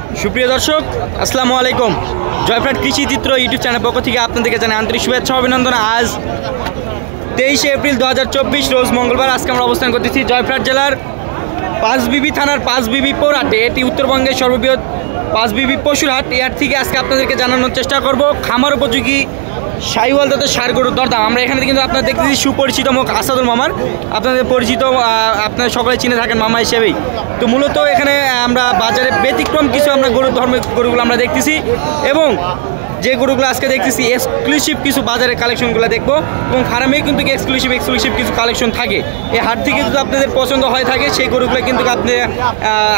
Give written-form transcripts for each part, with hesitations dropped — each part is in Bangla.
সুপ্রিয় দর্শক আসসালামু আলাইকুম। জয়ফ্রাট কৃষি চিত্র ইউটিউব চ্যানেল পক্ষ থেকে আপনাদেরকে জানাই আন্তরিক শুভেচ্ছা অভিনন্দন। আজ 23 এপ্রিল 2024 রোজ মঙ্গলবার। আজকে আমরা অবস্থান করতেছি জয়ফ্রাট জেলার পাঁচবিবি থানার পাঁচবিবি পৌরহাটে। এটি উত্তরবঙ্গের সর্ববৃহৎ পাঁচবিবি পশুর হাট। এর থেকে আজকে আপনাদেরকে জানানোর চেষ্টা করব খামার উপযোগী শাহিওয়াল জাতের ষাঁড় গরুর দরদাম। আমরা এখানে কিন্তু আপনারা দেখতেছি সুপরিচিত মুখ আসাদুল মামার, আপনাদের পরিচিত, আপনারা সকলে চিনে থাকেন মামা হিসেবেই। তো মূলত এখানে আমরা বাজারে ব্যতিক্রম কিছু আমরা ধর্মের গরুগুলো আমরা দেখতেছি, এবং যে গরুগুলো আজকে দেখতেছি এক্সক্লুসিভ কিছু বাজারের কালেকশনগুলো দেখবো, এবং ফার্মেই কিন্তু এক্সক্লুসিভ কিছু কালেকশন থাকে। এই হাট থেকে যদি আপনাদের পছন্দ হয়ে থাকে সেই গরুগুলো কিন্তু আপনি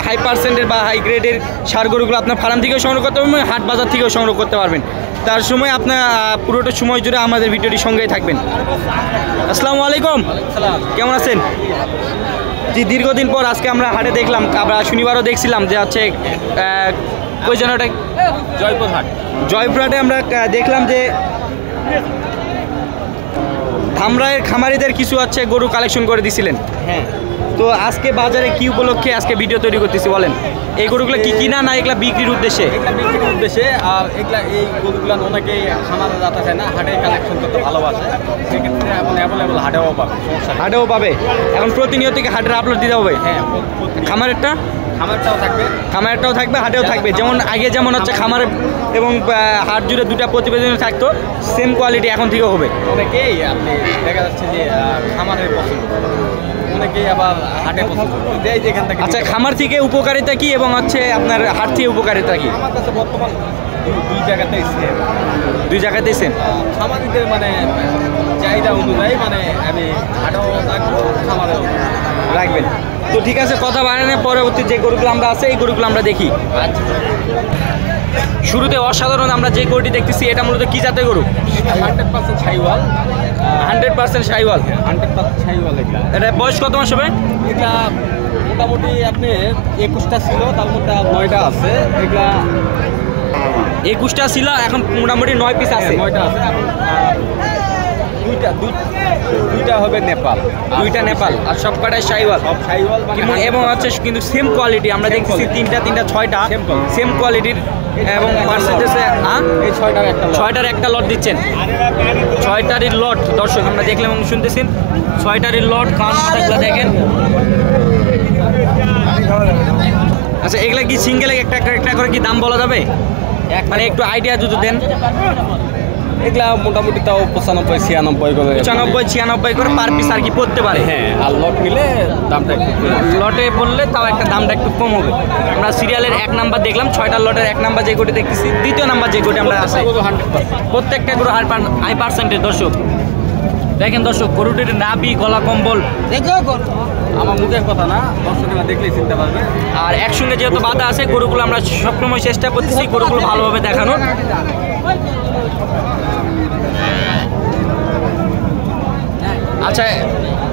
হাই পার্সেন্টের বা হাই গ্রেডের ষাঁড় গরুগুলো আপনার ফার্ম থেকেও সংগ্রহ করতে পারবেন, হাট বাজার থেকেও সংগ্রহ করতে পারবেন। তার সময় আপনার পুরোটা সময় জুড়ে আমাদের ভিডিওটির সঙ্গেই থাকবেন। আসসালামু আলাইকুম, কেমন আছেন? জি, দীর্ঘদিন পর আজকে আমরা হাটে দেখলাম, আমরা শনিবারও দেখছিলাম যে হচ্ছে ওই জন্য জয়পুর হাট, জয়পুরহাটে আমরা দেখলাম যে ধামরাইয়ের খামারিদের কিছু হচ্ছে গরু কালেকশন করে দিছিলেন। হ্যাঁ, তো আজকে বাজারে কি উপলক্ষে আজকে ভিডিও তৈরি করতেছি বলেন? এই গরুগুলো কি কিনা না এগুলা বিক্রির উদ্দেশ্যে? এগুলা বিক্রির উদ্দেশ্যে। আর এগুলা এই গরুগুলো অনেকে খামারে যাতে চায় না, হাটে কালেকশন করতে ভালোবাসে, সেক্ষেত্রে এখন অ্যাভেলেবল হাটেও পাবে, হাটেও পাবে। এখন প্রতিনিয়ত কি হাটের আপলোড দিতে হবে? হ্যাঁ, খামারেরটাও থাকবে, খামারেরটাও থাকবে, হাটেও থাকবে। যেমন আগে যেমন হচ্ছে খামার এবং হাট জুড়ে দুটা প্রতিবেদন থাকতো, সেম কোয়ালিটি এখন থেকেও হবে। অনেকেই আপনি দেখা যাচ্ছে যে খামারের পছন্দ, অনেকেই আবার হাটে পছন্দ দেয় যেখান থেকে। আচ্ছা, খামার থেকে উপকারিতা কি এবং হচ্ছে আপনার হাট থেকে উপকারিতা কি? আমার কাছে বর্তমান দুই জায়গাতেই সেম, দুই জায়গাতেই সেম। খামারিদের মানে চাহিদা অনুযায়ী মানে আমি হাটেও রাখবো, খামারেও রাখবেন। তো ঠিক আছে, কথা বাড়ানো পরবর্তী যে গরুগুলো আমরা আছে এই গরুগুলো আমরা দেখি। আচ্ছা, শুরুতে অসাধারণ আমরা যে গরুটি দেখতেছি এটা মূলত কি জাতের গরু? 100% শাহিওয়াল। 100% শাহিওয়াল। 100% শাহিওয়াল। এটা বয়স কত মাস হবে? এটা মোটামুটি আপনি 21টা ছিল, তার মধ্যে 9টা আছে। এগুলা 21টা ছিল, এখন মোটামুটি 9 পিস আছে। 9টা আছে। দুইটা হবে নেপাল, দুইটা নেপাল, আর সব কটাই শাহিওয়াল। সব শাহিওয়াল এবং হচ্ছে কিন্তু সেম কোয়ালিটি আমরা দেখতেছি, তিনটা 6টা সেম কোয়ালিটির, এবং পার্সেন্টেজে এই 6টার একটা লট দিচ্ছেন। 6টারই লট দর্শক আমরা দেখলাম এবং শুনতেছেন, 6টারই লট। কানগুলো দেখেন। আচ্ছা, এগুলা কি সিঙ্গেল একটা করে কি দাম বলা যাবে? মানে একটু আইডিয়া যদি দেন। এগুলা মোটামুটি তাও 95-96 করে, 95-96 করে পার পিস আর কি পড়তে পারে। হ্যাঁ, আর লট নিলে দামটা একটু, লটে পড়লে তাও একটা দামটা একটু কম হবে। আমরা সিরিয়ালের 1 নাম্বার দেখলাম, 6টার লটের 1 নাম্বার যে গোটি দেখতেছি, দ্বিতীয় নাম্বার যে গোটি আমরা আছে, প্রত্যেকটা গরু হাই পার্সেন্টের। দর্শক দেখেন, দর্শক গরুটির নাভি, গলা কম্বল, আমার মুখের কথা না, দর্শকরা দেখলেই চিনতে পারবে। আর একসঙ্গে যেহেতু বাধা আছে গরুগুলো, আমরা সবসময় চেষ্টা করতেছি গরুগুলো ভালোভাবে দেখানোর। আচ্ছা,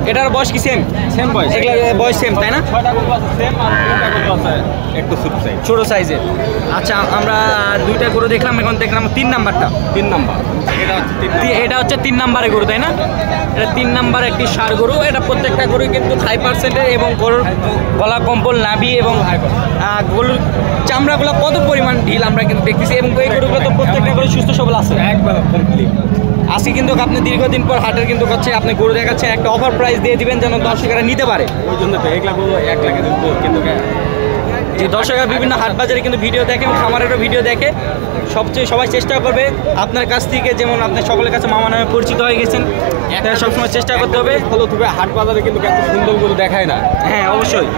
এটার বয়স কি সেম? সেম বয়স, বয়স সেম, তাই না? 6টা গরু আছে সেম, আর 2টা গরু আছে একটু ছোট সাইজের। আচ্ছা, আমরা 2টা গরু দেখলাম, এখন দেখলাম 3 নাম্বারটা। 3 নাম্বার। এটা হচ্ছে 3 নাম্বারের গরু, তাই না? এটা 3 নাম্বার একটি ষাঁড় গরু। এটা প্রত্যেকটা গরু কিন্তু হাই পার্সেন্টের, এবং গরুর গলা কম্বল, নাভি এবং গরুর চামড়াগুলো কত পরিমাণ ঢিল আমরা কিন্তু দেখতেছি, এবং এই গরুগুলো তো প্রত্যেকটা গরু সুস্থ সবল আছে একবার কমপ্লিট। আজকে কিন্তু আপনি দীর্ঘদিন পর হাটের কিন্তু হচ্ছে আপনি গরু দেখাচ্ছেন, একটা অফার প্রাইস দিয়ে দিবেন যেন দর্শকেরা নিতে পারে। ওই জন্য তো 1 লাখের উপর কিন্তু যে দর্শকরা বিভিন্ন হাট বাজারে কিন্তু ভিডিও দেখে, খামারেরও ভিডিও দেখে, সবাই চেষ্টা করবে আপনার কাছ থেকে, যেমন আপনি সকলের কাছে মামা নামে পরিচিত হয়ে গেছেন, তাই সবসময় চেষ্টা করতে হবে। তবে হাট বাজারে কিন্তু এত সুন্দর গরু দেখায় না। হ্যাঁ, অবশ্যই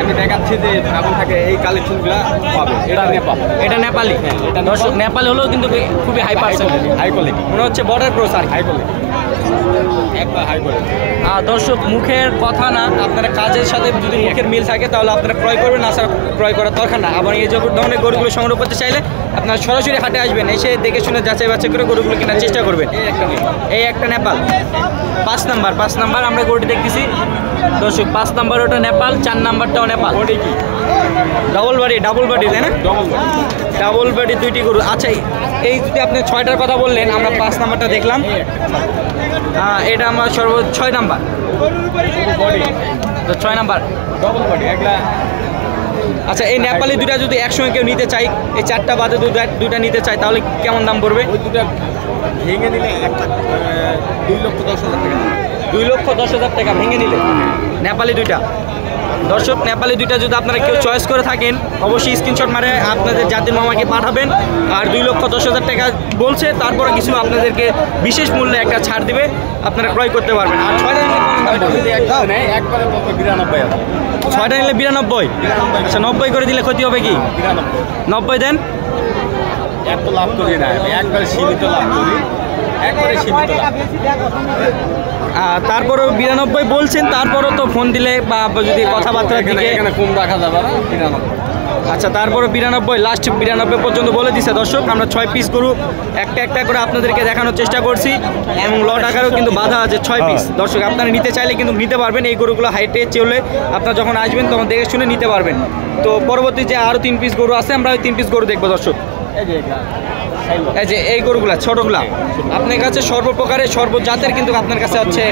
আমি দেখাচ্ছি যে এখন থাকে এই কালেকশনগুলো পাবে। এটা নেপালি। এটা দর্শক নেপালি হলেও কিন্তু খুবই হাই পার্সেন্ট, হাই কোয়ালিটি, মনে হচ্ছে বর্ডার ক্রস আর হাই কোয়ালিটি, একবার হাই কোয়ালিটি। আর দর্শক মুখের কথা না, আপনারা কাজের সাথে যদি মুখের মিল থাকে তাহলে আপনারা ক্রয় করবেন, না স্যার ক্রয় করার দরকার না। আবার এই ধরনের গরুগুলো সংগ্রহ করতে চাইলে আপনারা সরাসরি হাটে আসবেন, এসে দেখে শুনে যাচাই বাছাই করে গরুগুলো কেনার চেষ্টা করবেন। এই একটা নেপাল। 5 নাম্বার আমরা গরুটি দেখতেছি দর্শক। 5 নাম্বার ওটা নেপাল, 4 নাম্বারটাও নেপাল। ডাবল বাড়ি, তাই না? ডাবল বাড়ি 2টি গরু। আচ্ছা, এই যদি আপনি 6টার কথা বললেন, আমরা 5 নাম্বারটা দেখলাম। এটা আমার 6 নাম্বার। তো 6 নাম্বার ডবল বডি, এগুলা আচ্ছা, এই নেপালি দুটা যদি একসঙ্গে কেউ নিতে চাই, এই 4টা বাদে দুটা নিতে চাই, তাহলে কেমন দাম পড়বে? ওই দুটা ভেঙে নিলে 2,10,000 টাকা। 2,10,000 টাকা ভেঙে নিলে নেপালি দুইটা। দর্শক, নেপালি দুইটা যদি আপনারা কেউ চয়েস করে থাকেন, অবশ্যই স্ক্রিনশট মারে আপনাদের জাতির মামাকে পাঠাবেন। আর 2,10,000 টাকা বলছে, তারপরে কিছু আপনাদেরকে বিশেষ মূল্যে একটা ছাড় দিবে, আপনারা ক্রয় করতে পারবেন। আর 6টা নিলে একবারে 92,000। 6টা নিলে 92। আচ্ছা, 90 করে দিলে ক্ষতি হবে কি? 90 দেন। এত লাভ করি না, একবারে সীমিত লাভ করি, একবারে সীমিত লাভ। তারপরেও 92 বলছেন, তারপরও তো ফোন দিলে বা যদি কথাবার্তার দিকে এখানে কম রাখা যাবে না, 93। আচ্ছা, তারপরে 92, লাস্ট 92 পর্যন্ত বলে দিছে। দর্শক, আমরা 6 পিস গরু একটা একটা করে আপনাদেরকে দেখানোর চেষ্টা করছি এবং লট আকারেও কিন্তু বাধা আছে 6 পিস। দর্শক, আপনারা নিতে চাইলে কিন্তু নিতে পারবেন। এই গরুগুলো হাইটে চলে আপনারা যখন আসবেন তখন দেখে শুনে নিতে পারবেন। তো পরবর্তী যে আরও 3 পিস গরু আছে, আমরা ওই 3 পিস গরু দেখবো। দর্শক, এই যে এই গরুগুলা ছোটগুলা আপনার কাছে সর্বপ্রকারের সর্বজাতের কিন্তু আপনার কাছে হচ্ছে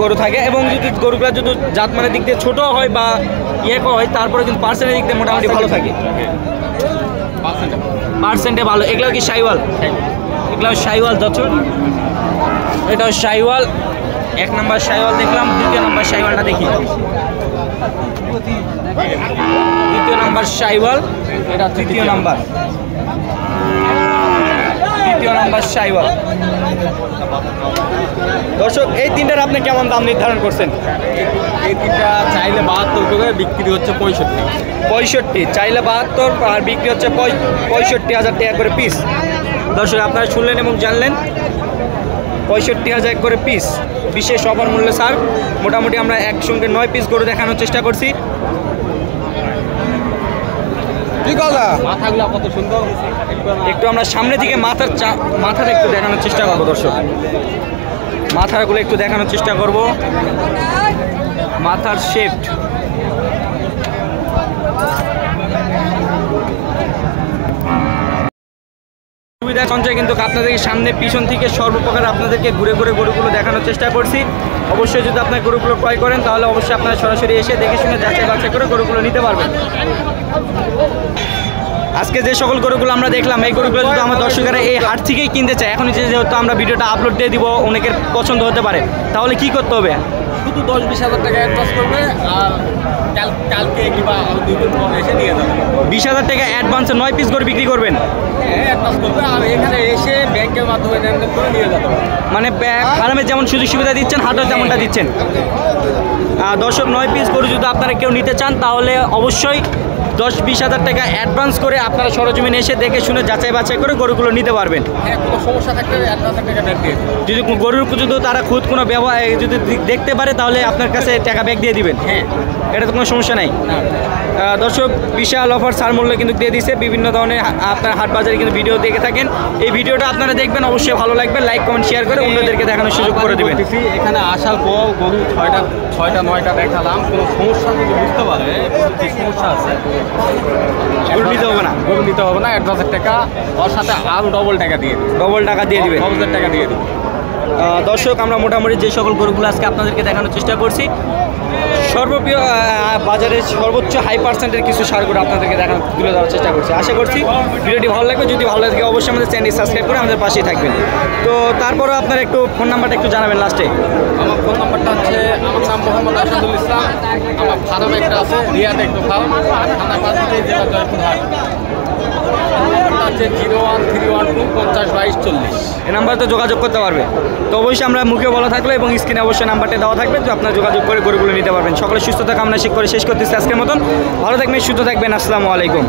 গরু থাকে, এবং যদি গরুগুলা যদি জাত মানে দিক দিয়ে ছোটো হয় বা হয়, তারপরে কিন্তু পার্সেন্টের দিক দিয়ে মোটামুটি ভালো থাকে, পার্সেন্টে ভালো। এগুলো কি শাইওয়াল? এগুলো শাইওয়াল। দর্শক, এটাও শাইওয়াল। 1 নম্বর শাইওয়াল দেখলাম, 2য় নম্বর শাইওয়ালটা দেখি। 2য় নম্বর শাইওয়াল, এটা 3য় নম্বর। 3য় নম্বর শাইওয়াল। দর্শক, এই 3টার আপনি কেমন দাম নির্ধারণ করছেন? এই 3টা চাইলে 72 করে, বিক্রি হচ্ছে 65। 65 চাইলে 72 আর বিক্রি হচ্ছে 65,000 টাকা করে পিস। দর্শক, আপনারা শুনলেন এবং জানলেন, 65,000 করে পিস, বিশেষ অফার মূল্যে স্যার। মোটামুটি আমরা একসঙ্গে 9 পিস গরু দেখানোর চেষ্টা করছি। মাথাগুলো কত সুন্দর, একটু আমরা সামনে থেকে মাথাটা একটু দেখানোর চেষ্টা করবো। দর্শক, মাথাগুলো একটু দেখানোর চেষ্টা করব। মাথার শেপ সুবিধা সঞ্চয় কিন্তু আপনাদেরকে সামনে পিছন থেকে সর্বপ্রকার আপনাদেরকে ঘুরে ঘুরে গরুগুলো দেখানোর চেষ্টা করছি। অবশ্যই যদি আপনার গরুগুলো ক্রয় করেন, তাহলে অবশ্যই আপনারা সরাসরি এসে দেখে শুনে যাচাই বাছাই করে গরুগুলো নিতে পারবেন। আজকে যে সকল গরুগুলো আমরা দেখলাম, এই গরুগুলো যদি আমার দর্শকেরা এই হাট থেকেই কিনতে চায়, এখন যেহেতু আমরা ভিডিওটা আপলোড দিয়ে দিব, অনেকের পছন্দ হতে পারে, তাহলে কি করতে হবে? শুধু 10-20,000 টাকা অ্যাডভান্স করবে, আর কালকে কিংবা 2 দিন পর এসে দিয়ে যাবে। 20,000 টাকা অ্যাডভান্সে 9 পিস করে বিক্রি করবেন? হ্যাঁ, অ্যাডভান্স করবে, আর এখানে এসে ব্যাংকের মাধ্যমে লেনদেন করে নিয়ে যাবে। মানে ফার্মে যেমন সুযোগ সুবিধা দিচ্ছেন, হাটেও তেমনটা দিচ্ছেন। দর্শক, 9 পিস গরু যদি আপনারা কেউ নিতে চান, তাহলে অবশ্যই 10-20,000 টাকা অ্যাডভান্স করে আপনারা সরজমিনে এসে দেখে শুনে যাচাই বাছাই করে গরুগুলো নিতে পারবেন। হ্যাঁ, কোনো সমস্যা থাকলে অ্যাডভান্সের টাকা ব্যাক দিয়ে দেবে। যদি গরুর যদি তারা খুদ কোনো ব্যবহার যদি দেখতে পারে, তাহলে আপনার কাছে টাকা ব্যাক দিয়ে দিবেন। হ্যাঁ, এটা তো কোনো সমস্যা নাই। দর্শক, বিশাল অফার ছাড় মূল্য কিন্তু দিয়ে দিচ্ছে। বিভিন্ন ধরনের আপনার হাট বাজারে কিন্তু ভিডিও দেখে থাকেন। এই ভিডিওটা আপনারা দেখবেন, অবশ্যই ভালো লাগবে। লাইক কমেন্ট শেয়ার করে অন্যদেরকে দেখানোর সুযোগ করে দেবেন। এখানে আসার পর গরু 6টা-9টা দেখালাম, কোনো সমস্যা যদি বুঝতে পারে কি সমস্যা আছে, গরু নিতে হবে না, গরু নিতে হবে না, অ্যাডভান্সের টাকা ওর সাথে আরও ডবল টাকা দিয়ে দিবে, ডবল টাকা দিয়ে দিবেন, 10,000 টাকা দিয়ে দিবে। দর্শক, আমরা মোটামুটি যে সকল গরুগুলো আজকে আপনাদেরকে দেখানোর চেষ্টা করছি, সর্বপ্রিয় বাজারের সর্বোচ্চ হাই পার্সেন্টের কিছু সার গরু আপনাদেরকে তুলে দেওয়ার চেষ্টা করছি। আশা করছি ভিডিওটি ভালো লাগবে। যদি ভালো লাগে, অবশ্যই আমাদের চ্যানেলটি সাবস্ক্রাইব করে আমাদের পাশেই থাকবেন। তো তারপরে আপনার একটু ফোন নাম্বারটা একটু জানাবেন লাস্টে। আমার ফোন নাম্বারটা হচ্ছে, আমার নাম মোহাম্মদ আসাদুল ইসলাম, আমার ফার্ম একটা আছে, রিয়াদ একটু ফার্ম, থানা পাঁচবিবি, জেলা জয়পুরহাট। নাম্বারটা হচ্ছে 01312502240। এই নাম্বারতে যোগাযোগ করতে পারবে। তো অবশ্যই আমরা মুখে বলা থাকলো এবং স্ক্রিনে অবশ্যই নাম্বারটা দেওয়া থাকবে, তো আপনারা যোগাযোগ করে গরুগুলো নিতে পারবেন। সকলে সুস্থতা কামনা করে শেষ করতেছি আজকের মতন। ভালো থাকবেন, সুস্থ থাকবেন। আসসালামু আলাইকুম।